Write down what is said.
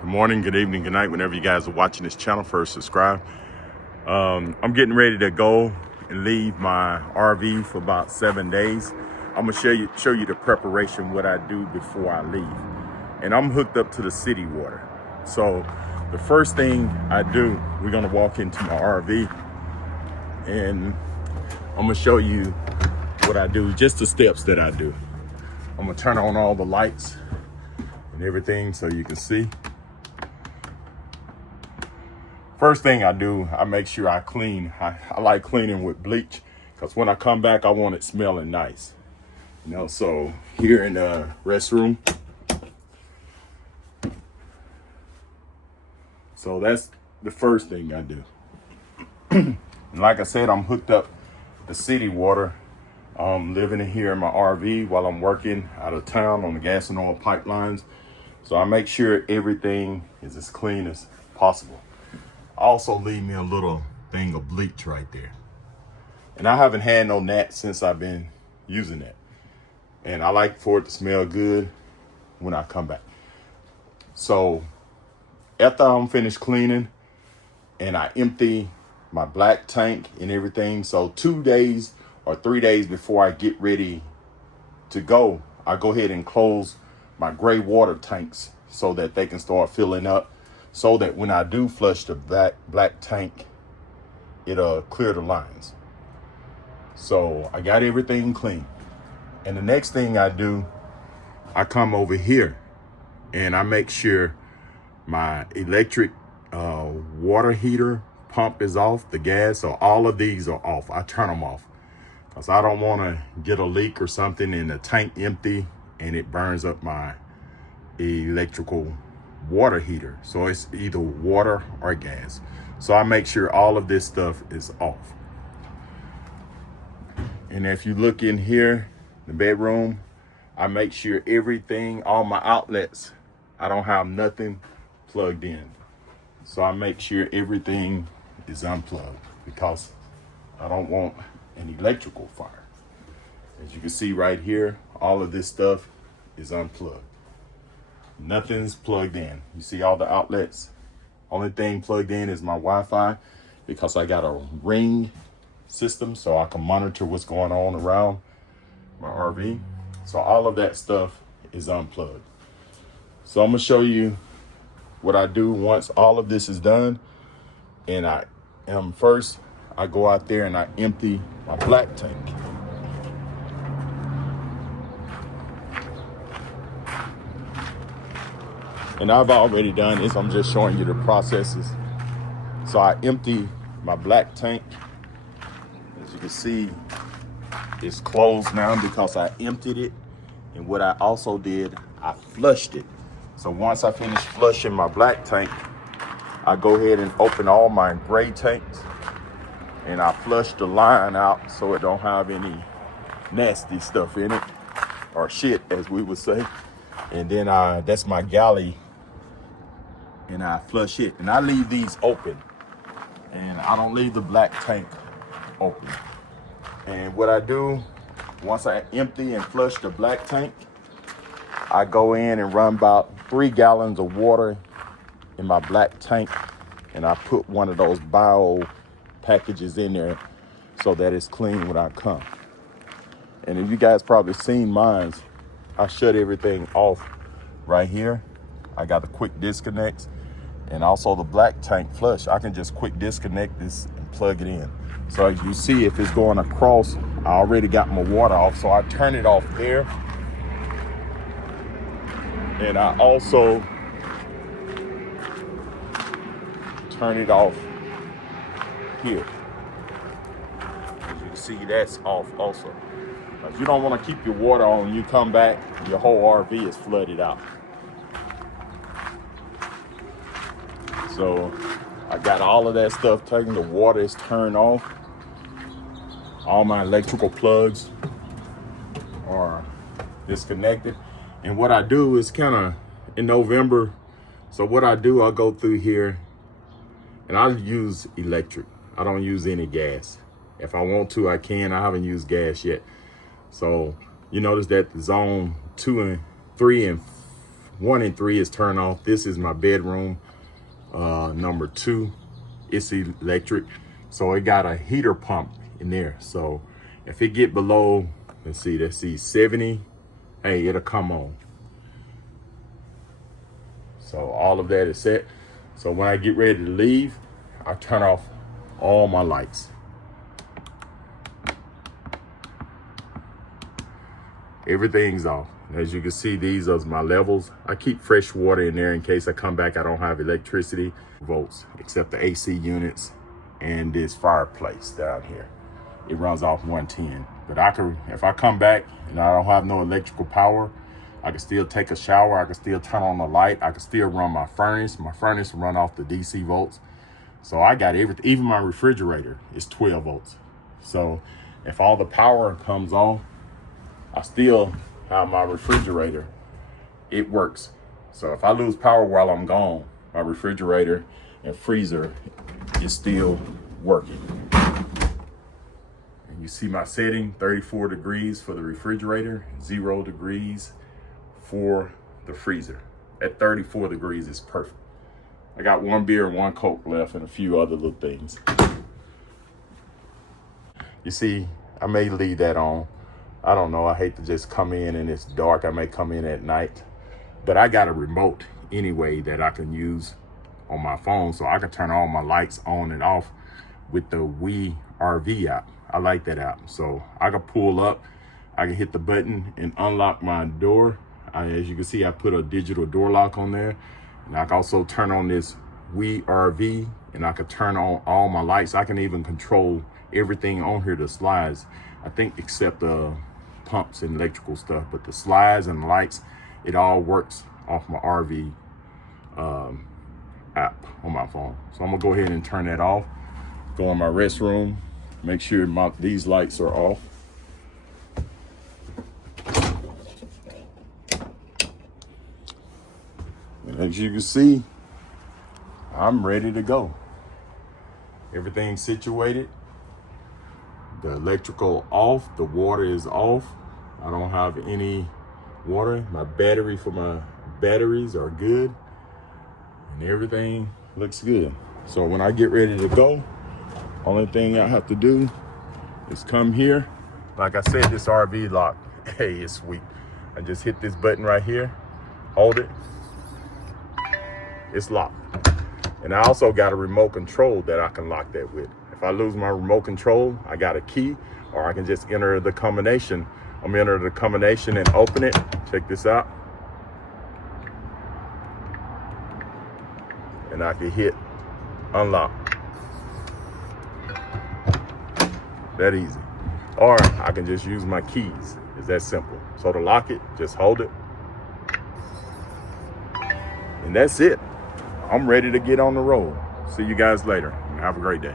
Good morning, good evening, good night. Whenever you guys are watching this channel, first subscribe. I'm getting ready to go and leave my RV for about 7 days. I'm gonna show you the preparation, what I do before I leave. And I'm hooked up to the city water. So the first thing I do, we're gonna walk into my RV and I'm gonna show you what I do, just the steps that I do. I'm gonna turn on all the lights and everything so you can see. First thing I do, I make sure I clean. I like cleaning with bleach because when I come back, I want it smelling nice. You know, so here in the restroom. So that's the first thing I do. And like I said, I'm hooked up to city water. I'm living in here in my RV while I'm working out of town on the gas and oil pipelines. So I make sure everything is as clean as possible. Also leave me a little thing of bleach right there. And I haven't had no gnats since I've been using that. And I like for it to smell good when I come back. So after I'm finished cleaning and I empty my black tank and everything, so 2 days or 3 days before I get ready to go, I go ahead and close my gray water tanks so that they can start filling up, so that when I do flush the black tank, it'll clear the lines. So I got everything clean. And the next thing I do, I come over here and I make sure my electric water heater pump is off, the gas, so all of these are off. I turn them off because I don't want to get a leak or something and the tank empty and it burns up my electrical water heater. So it's either water or gas. So I make sure all of this stuff is off. And if you look in here, the bedroom, I make sure everything, all my outlets, I don't have nothing plugged in. So I make sure everything is unplugged because I don't want an electrical fire. As you can see right here, all of this stuff is unplugged. Nothing's plugged in. You see all the outlets? Only thing plugged in is my Wi-Fi because I got a Ring system so I can monitor what's going on around my RV. So all of that stuff is unplugged. So I'm gonna show you what I do once all of this is done. And I go out there and I empty my black tank. And I've already done this. I'm just showing you the processes. So I empty my black tank. As you can see, it's closed now because I emptied it. And what I also did, I flushed it. So once I finish flushing my black tank, I go ahead and open all my gray tanks and I flush the line out so it don't have any nasty stuff in it, or shit as we would say. And then that's my galley, and I flush it. And I leave these open, and I don't leave the black tank open. And what I do, once I empty and flush the black tank, I go in and run about 3 gallons of water in my black tank, and I put one of those bio packages in there so that it's clean when I come. And if you guys probably seen mine, I shut everything off right here. I got the quick disconnects and also the black tank flush. I can just quick disconnect this and plug it in. So as you see, if it's going across, I already got my water off. So I turn it off there. And I also turn it off here. As you can see, that's off also. Because you don't want to keep your water on. You come back, your whole RV is flooded out. So I got all of that stuff taken. The water is turned off. All my electrical plugs are disconnected. And what I do is kind of in November. So what I do, I go through here and I use electric. I don't use any gas. If I want to, I can. I haven't used gas yet. So you notice that zone 2 and 3 and 1 and 3 is turned off. This is my bedroom. Number 2, it's electric. So it got a heater pump in there. So if it get below, let's see 70, hey, it'll come on. So all of that is set. So when I get ready to leave, I turn off all my lights. Everything's off. As you can see, these are my levels. I keep fresh water in there in case I come back, I don't have electricity. Volts, except the AC units and this fireplace down here. It runs off 110. But I can, if I come back and I don't have no electrical power, I can still take a shower. I can still turn on the light. I can still run my furnace. My furnace run off the DC volts. So I got everything. Even my refrigerator is 12 volts. So if all the power comes on, I still have my refrigerator. It works. So if I lose power while I'm gone, my refrigerator and freezer is still working. And you see my setting, 34 degrees for the refrigerator, 0 degrees for the freezer. At 34 degrees is perfect. I got 1 beer and 1 Coke left and a few other little things. You see, I may leave that on. I don't know, I hate to just come in and it's dark. I may come in at night, but I got a remote anyway that I can use on my phone, so I can turn all my lights on and off with the WiFi app. I like that app. So I can pull up, I can hit the button and unlock my door. As you can see, I put a digital door lock on there. And I can also turn on this WiFi and I can turn on all my lights. I can even control everything on here, the slides. I think except the pumps and electrical stuff, but the slides and the lights, it all works off my RV app on my phone. So I'm gonna go ahead and turn that off. Go in my restroom, make sure these lights are off. And as you can see, I'm ready to go. Everything's situated. The electrical off, the water is off. I don't have any water. My battery for my batteries are good. And everything looks good. So when I get ready to go, only thing I have to do is come here. Like I said, this RV lock, hey, it's sweet. I just hit this button right here, hold it, it's locked. And I also got a remote control that I can lock that with. If I lose my remote control, I got a key, or I can just enter the combination. I'm gonna enter the combination and open it. Check this out. And I can hit unlock. That easy. Or I can just use my keys. It's that simple. So to lock it, just hold it. And that's it. I'm ready to get on the road. See you guys later. Have a great day.